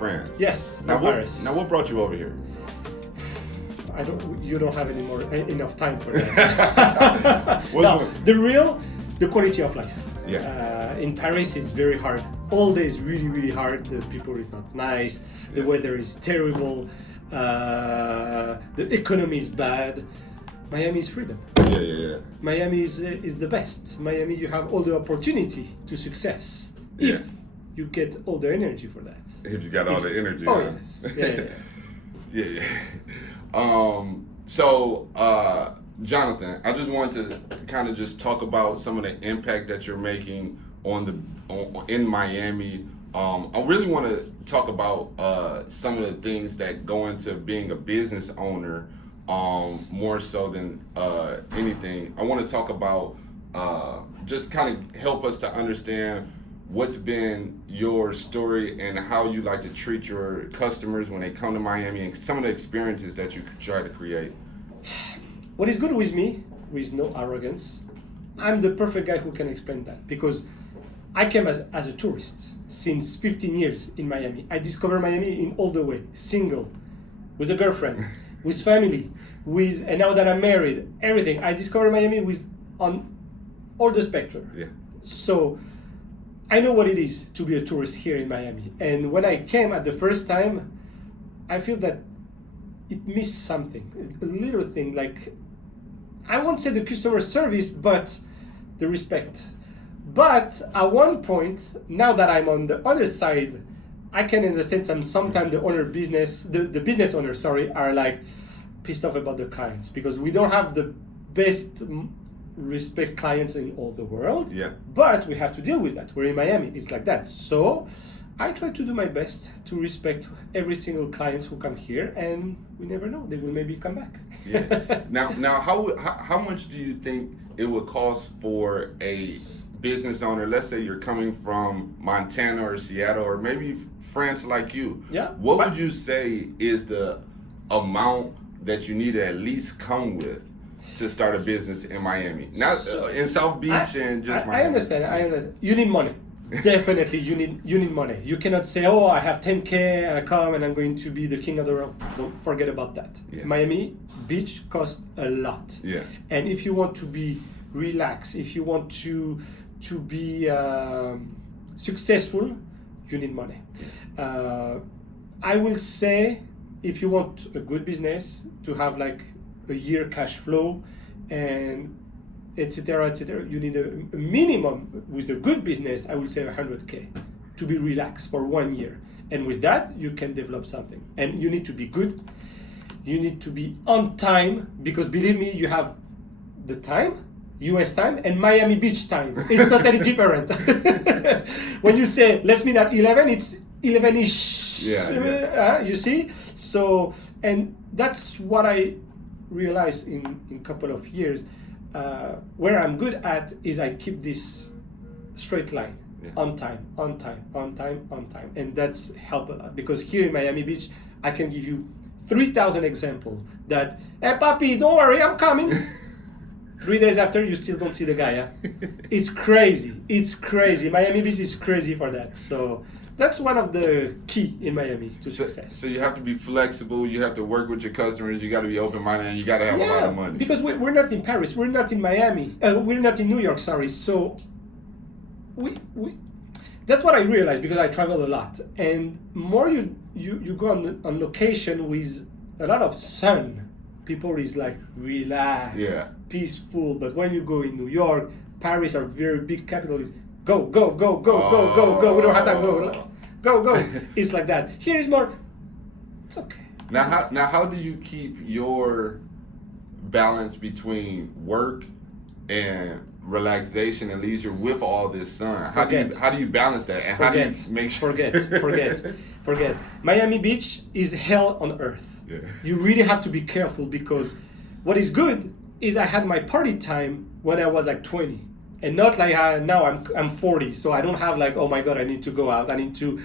France. Yes, Now from Paris. Now what brought you over here? You don't have enough time for that. The quality of life. Yeah. In Paris, it's very hard. All day is really, really hard. The people is not nice. The weather is terrible. The economy is bad. Miami is freedom. Yeah. Miami is the best. Miami, you have all the opportunity to success if you get all the energy for that. If you got all the energy. Oh, yes. Yeah. So, Jonathan, I just wanted to kind of just talk about some of the impact that you're making in Miami. I really want to talk about some of the things that go into being a business owner, more so than anything. I want to talk about just kind of help us to understand what's been your story and how you like to treat your customers when they come to Miami and some of the experiences that you try to create. What is good with me, with no arrogance, I'm the perfect guy who can explain that, because I came as a tourist since 15 years in Miami. I discovered Miami in all the way, single, with a girlfriend, with family, and now that I'm married, everything. I discovered Miami on all the spectrum. Yeah. So I know what it is to be a tourist here in Miami. And when I came at the first time, I feel that it missed something, a little thing, like, I won't say the customer service, but the respect. But at one point, now that I'm on the other side, I can understand sometimes the business owners, are like pissed off about the clients, because we don't have the best respect clients in all the world. Yeah. But we have to deal with that. We're in Miami. It's like that. So I try to do my best to respect every single client who come here, and we never know, they will maybe come back. Yeah. Now, how much do you think it would cost for a business owner? Let's say you're coming from Montana or Seattle or maybe France like you. Yeah. What would you say is the amount that you need to at least come with to start a business in Miami? Not in South Beach and just Miami. I understand. You need money. Definitely, you need money. You cannot say, oh, I have 10K and I come and I'm going to be the king of the world. Don't forget about that. Yeah. Miami Beach costs a lot. Yeah. And if you want to be relaxed, if you want to be successful, you need money. I will say, if you want a good business, to have like a year cash flow and etc., you need a minimum with a good business, I would say 100K to be relaxed for 1 year. And with that, you can develop something. And you need to be good. You need to be on time, because believe me, you have the time, US time, and Miami Beach time. It's totally different. When you say, let's meet at 11, it's 11-ish. Yeah. You see? So, and that's what I realized in a couple of years. Where I'm good at is I keep this straight line, on time, and that's helped a lot, because here in Miami Beach I can give you 3,000 examples that, hey papi, don't worry, I'm coming. 3 days after, you still don't see the guy. It's crazy. Miami Beach is crazy for that. So that's one of the key in Miami to success. So you have to be flexible, you have to work with your customers, you got to be open-minded, and you got to have a lot of money. Because we're not in Paris, we're not in Miami, we're not in New York, sorry. So that's what I realized, because I travel a lot. And more you go on location with a lot of sun, people is like relaxed, peaceful. But when you go in New York, Paris, are very big capitals, go. We don't have time, go. It's like that. Here is more, it's okay. Now how do you keep your balance between work and relaxation and leisure with all this sun? How do you balance that? And how do you make sure? Forget. Miami Beach is hell on earth. Yeah. You really have to be careful, because what is good is I had my party time when I was like 20, and not like now I'm 40, so I don't have like, oh my God, I need to go out. I need to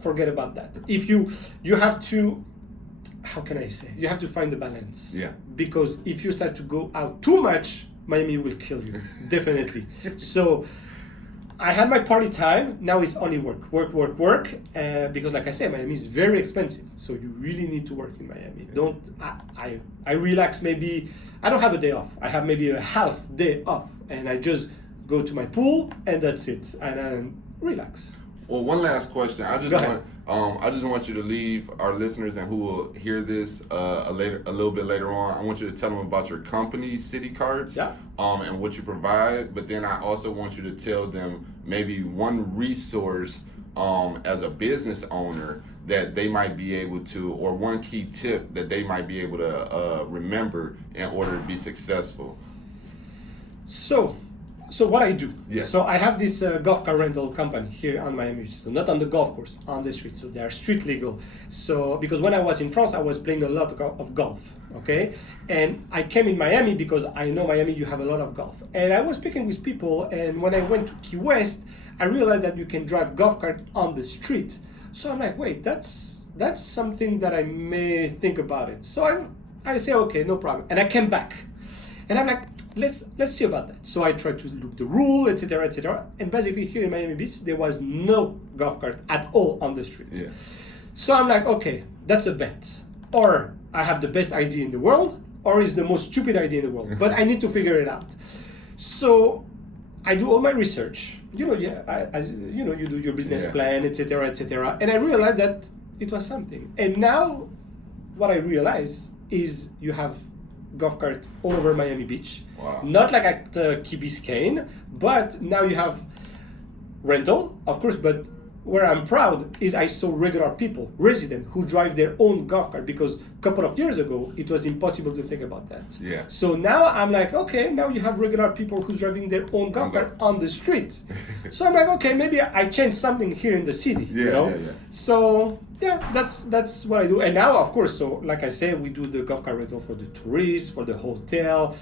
forget about that. If you have to, how can I say? You have to find the balance. Yeah. Because if you start to go out too much, Miami will kill you, definitely. So I had my party time. Now it's only work. Because, like I said, Miami is very expensive. So you really need to work in Miami. I relax maybe. I don't have a day off. I have maybe a half day off, and I just go to my pool, and that's it. And I relax. Well, one last question. I just want you to leave our listeners and who will hear this a little bit later on. I want you to tell them about your company, City Cards, and what you provide. But then I also want you to tell them maybe one resource as a business owner that they might be able to, or one key tip that they might be able to remember in order to be successful. So what I do, yeah. So I have this golf car rental company here on Miami Beach, so not on the golf course, on the street, so they are street legal. So because when I was in France, I was playing a lot of golf, okay? And I came in Miami because I know Miami, you have a lot of golf. And I was speaking with people, and when I went to Key West, I realized that you can drive golf cart on the street. So I'm like, wait, that's something that I may think about it. So I say, okay, no problem. And I came back. And I'm like, let's see about that. So I tried to look the rule, etc., etc. And basically here in Miami Beach, there was no golf cart at all on the street. Yeah. So I'm like, okay, that's a bet. Or I have the best idea in the world, or it's the most stupid idea in the world. But I need to figure it out. So I do all my research. You do your business plan, etc., etc. And I realized that it was something. And now what I realize is you have golf cart all over Miami Beach. Wow. Not like at Key Biscayne, but now you have rental, of course, but where I'm proud is I saw regular people, residents, who drive their own golf cart, because a couple of years ago, it was impossible to think about that. Yeah. So now I'm like, okay, now you have regular people who's driving their own golf cart on the street. So I'm like, okay, maybe I change something here in the city, you know? Yeah. So yeah, that's what I do. And now, of course, so like I said, we do the golf cart rental for the tourists, for the hotel,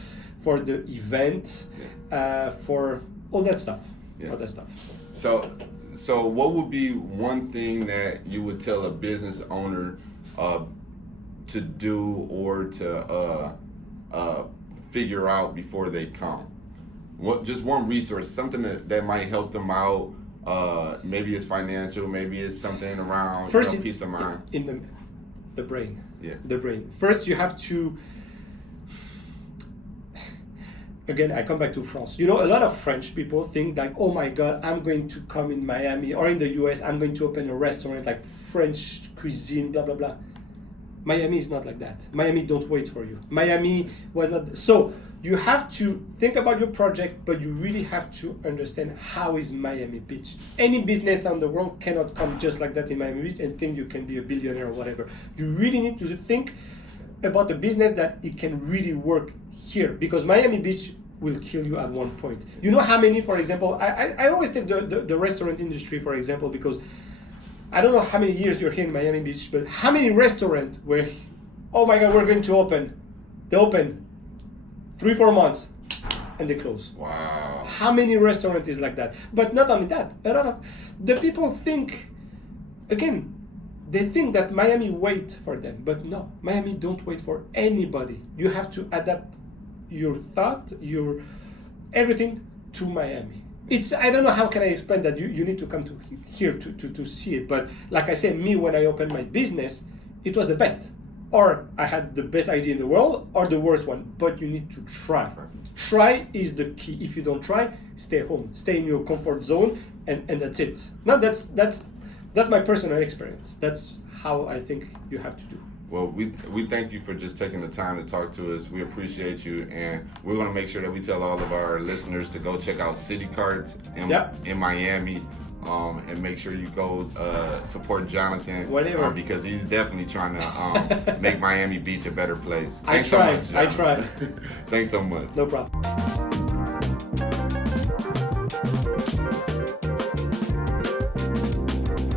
for the event, for all that stuff. Yeah. All that stuff. So what would be one thing that you would tell a business owner to do or to figure out before they come? Just one resource, something that might help them out. Maybe it's financial, maybe it's something around peace of mind. In the brain. Yeah. The brain. First, you have to. Again, I come back to France. You know, a lot of French people think like, oh my God, I'm going to come in Miami or in the US, I'm going to open a restaurant like French cuisine, blah, blah, blah. Miami is not like that. Miami don't wait for you. Miami was not. So you have to think about your project, but you really have to understand how is Miami Beach. Any business in the world cannot come just like that in Miami Beach and think you can be a billionaire or whatever. You really need to think about the business that it can really work here, because Miami Beach will kill you at one point. You know how many, for example, I always take the restaurant industry, for example, because I don't know how many years you're here in Miami Beach, but how many restaurants where, oh my God, we're going to open. They open 3-4 months and they close. Wow. How many restaurants is like that? But not only that, a lot of the people think, again, they think that Miami wait for them, but no, Miami don't wait for anybody. You have to adapt your thought, your everything to Miami. It's, I don't know how can I explain that. You need to come to here to see it. But like I said, me, when I opened my business, it was a bet. Or I had the best idea in the world or the worst one. But you need to try. Try is the key. If you don't try, stay home. Stay in your comfort zone, and that's it. No, that's my personal experience. That's how I think you have to do. Well, we thank you for just taking the time to talk to us. We appreciate you, and we're going to make sure that we tell all of our listeners to go check out City Cards in Miami, and make sure you go support Jonathan, because he's definitely trying to make Miami Beach a better place. Thanks so much, Jonathan. I try. Thanks so much. No problem.